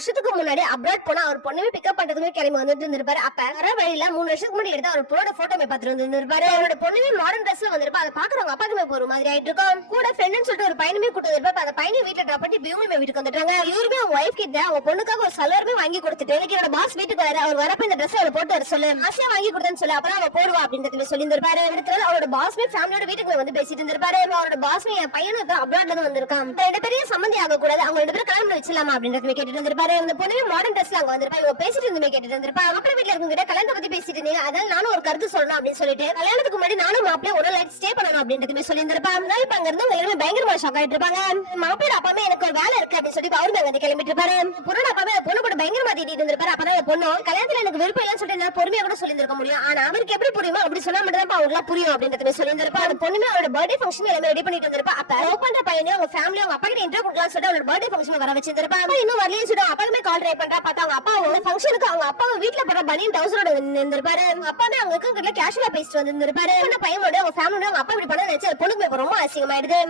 வருஷத்துக்கு முன்னாடி அப்ராட் போனா அவர் பொண்ணுமே பிக்கப் பண்றதுக்கு கிளம்பி வந்துட்டு இருந்திருப்பாரு. அப்ப வர வழியில 3 வருஷத்துக்கு முன்னாடி எடுத்து அவர் பொண்ணோட போட்டோமே பார்த்துட்டு வந்திருப்பாரு. அவரோட பொண்ணுமே மாடர்ன் ட்ரெஸ்ல வந்திருப்பா. அதை பாக்குறவங்க அப்பாக்குமே போற மாதிரி ஆயிட்டு இருக்கும். கூட ஃப்ரெண்ட்னு சொல்லிட்டு ஒரு பையனுமே கூட்டு வந்திருப்பா. அந்த பையனை வீட்டுல ட்ராப் பண்ணி இவங்களுமே வீட்டுக்கு வந்துட்டாங்க. இவருமே அவங்க ஒய்ஃப் கிட்ட அவங்க பொண்ணுக்காக ஒரு சலவாருமே வாங்கி கொடுத்துட்டு இன்னைக்கு என்னோட பாஸ் வீட்டுக்கு வர அவர் வரப்ப இந்த ட்ரெஸ் அவரை போட்டு வர சொல்லு ஆசையா வாங்கி கொடுத்தேன்னு சொல்லி அப்பதான் அவ போடுவா அப்படின்றதுல சொல்லி இருந்திருப்பாரு. அடுத்த அவரோட பாஸ்மே ஃபேமிலியோட வீட்டுக்கு வந்து பேசிட்டு இருந்திருப்பாரு. அவரோட பாஸ்மே என் பையனுக்கு அப்ராட்ல இருந்து வந்திருக்கான். ரெண்டு பேரும் சம்பந்தி ஆக கூடாது, அவங்க ரெண்டு பேரும் கல்யாணம் வச்சிடலாமா அப்படின்றத கேட்டுட்டு இருந்திருப்பாரு. அந்த பொண்ணு மாடர்ன் ட்ரெஸ்ல அங்க வந்திருப்பா. இவங்க பேசிட்டு இருந்துமே கேட்டுட்டு இருந்திருப்பா. அப்புறம் வீட்டுல இருக்கிட்ட கல்யாணத்தை பத்தி பேசிட்டு இருந்தீங்க, அதனால நானும் ஒரு கருத்து சொல்லணும் அப்படின்னு சொல்லிட்டு கல்யாணத்துக்கு முன்னாடி நானும் மாப்பிள்ளை ஒரு லைட் ஸ்டே பண்ணணும் அப்படின்றதுமே சொல்லி இருந்திருப்பா. அதனால இப்ப அங்க இருந்து எல்லாருமே பயங்கரமா ஷாக் ஆயிட்டு இருப்பாங்க. மாப்பிள்ளை அப்பாமே எனக்கு ஒரு வேலை இருக்கு அப்படின்னு சொல்லி அவரு அங்க கிளம்பிட்டு இருப்பாரு. பொண்ணோட அப்பாவே பொண்ணு கூட பயங்கரமா திட்டிட்டு இருந்திருப்பாரு. அப்பதான் பொண்ணு கல்யாணத்துல எனக்கு விருப்பம் இல்லைன்னு சொல்லிட்டு நான் பொறுமையா கூட சொல்லி இருக்க முடியும், ஆனா அவருக்கு எப்படி புரியுமோ அப்படி சொன்னா மட்டும் தான் அவங்களுக்கு புரியும் அப்படின்றதுமே சொல்லி இருந்திருப்பா. அந்த பொண்ணுமே அவரோட பர்த்டே ஃபங்க்ஷன் எல்லாமே ரெடி பண்ணிட்டு இருந்திருப்பா. அப்ப லவ் பண்ற பையனே அவங்க ஃபேமிலி அவங்க அப்பா கிட்ட இன்ட்ரோ கொடுக்கலாம் சொல்லிட்டு அவரோட பர்த்டே ஃபங்க்ஷன் வர வச்சிருந்திருப்பா. இன்னும் வரலையே சொல்லிட்டு அப்பாவுமே கால் ட்ரை பண்றா. பார்த்தா அவங்க அப்பா அவங்க ஃபங்க்ஷனுக்கு அவங்க அப்பா வீட்டுல போற பனியன் டவுசரோட இருந்திருப்பாரு. அப்பாமே அவங்க கிட்ட கேஷுவலா பேசிட்டு வந்திருப்பாரு. அந்த பையனோட அவங்க ஃபேமிலியோட அவங்க அப்பா இப்படி பண்ண நினைச்சு பொண்ணுக்கு ரொம்ப அசிங்கமாயிடுது.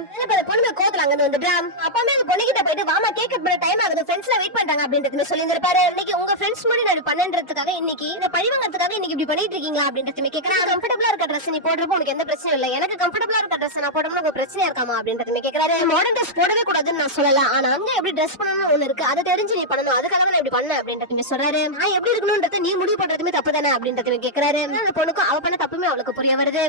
பொண்ணுமே கோத்துல அங்க வந்துட்டா. அப்பாமே அந்த பொண்ணு கிட்ட போயிட்டு வாமா கேக் கட் பண்ண டைம் ஆகுது, ஃப்ரெண்ட்ஸ்ல வெயிட் பண்றாங்க அப்படின்றதுமே சொல்லி இருந்திருப்பாரு. இன்னைக்கு உங்க ஃப்ரெண்ட்ஸ் முன்னாடி நான் பண்றதுக்காக இன்னைக்கு இந்த பழிவாங்கறதுக்காக இன்னைக்கு இப்படி பண்ணிட்டு இருக்கீங்களா அப்படின்றதுமே கேக்குறாங்க. கம்ஃபர்டபுளா இருக்க ட்ரெஸ் நீ போடுறப்போ உனக்கு எந்த பிரச்சனையும் இல்ல, எனக்கு கம்ஃபர்டபுளா இருக்க ட்ரெஸ் நான் போடுறப்போ உங்களுக்கு பிரச்சனையா இருக்காமா அப்படின்றதுமே கேக்குறாரு. மாடர்ன் ட்ரெஸ் போடவே கூடாதுன்னு நான் சொல்லல, ஆனா அங்க எப்படி ட்ரெஸ் பண்ணணும் ஒண்ணு இருக்கு, அதை தெரிஞ்சு நீ பண்ணணும், அதுக்காக நான் இப்படி பண்ண அப்படின்றதுமே சொல்றாரு. நான் எப்படி இருக்கணும்ன்றது நீ முடிவு பண்றதுமே தப்பு தானே அப்படின்றதுமே கேக்குறாரு. அந்த பொண்ணுக்கும் அவ பண்ண தப்புமே அவளுக்கு புரிய வருது.